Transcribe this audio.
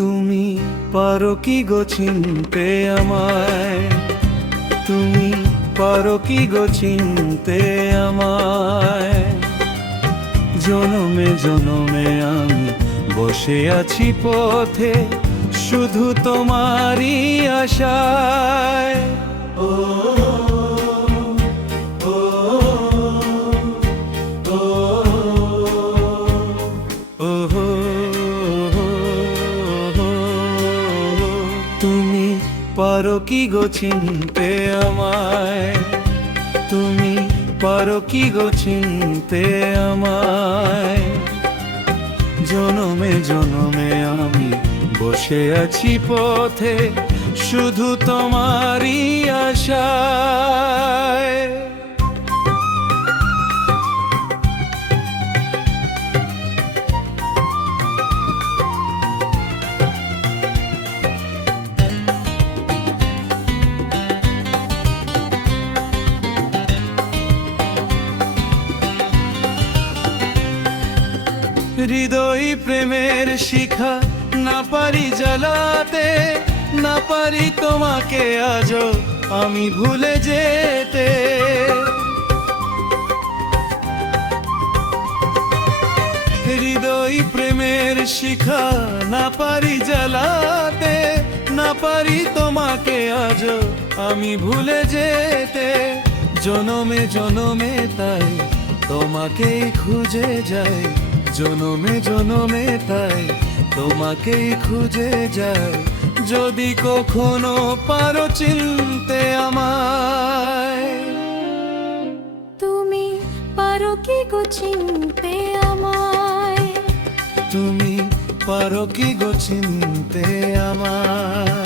তুমি পারো কি গো চিনতে আমায়, তুমি পারো কি গো চিনতে আমায়। জনমে জনমে আমি বসে আছি পথে, শুধু তোমারই আশায়। ও ও ও ও তুমি পারো কি গো চিনতে আমায়, তুমি পারো কি গো চিনতে আমায়। জনমে জনমে আমি বসে আছি পথে, শুধু তোমারই আশায়। হৃদয় প্রেমের শিখা না পারি জ্বালাতে, না পারি তোমাকে আজও আমি ভুলে যেতে। হৃদয় প্রেমের শিখা না পারি জ্বালাতে, না পারি তোমাকে আজও আমি ভুলে যেতে। জনমে জনমে তাই তোমাকেই খুঁজে যাই, জনমে জনমে তাই তোমাকেই খুঁজে যাই। যদি কখনো পারো চিনতে আমায়, তুমি পারো কি গো চিনতে আমায়, তুমি পারো কি গো চিনতে আমায়।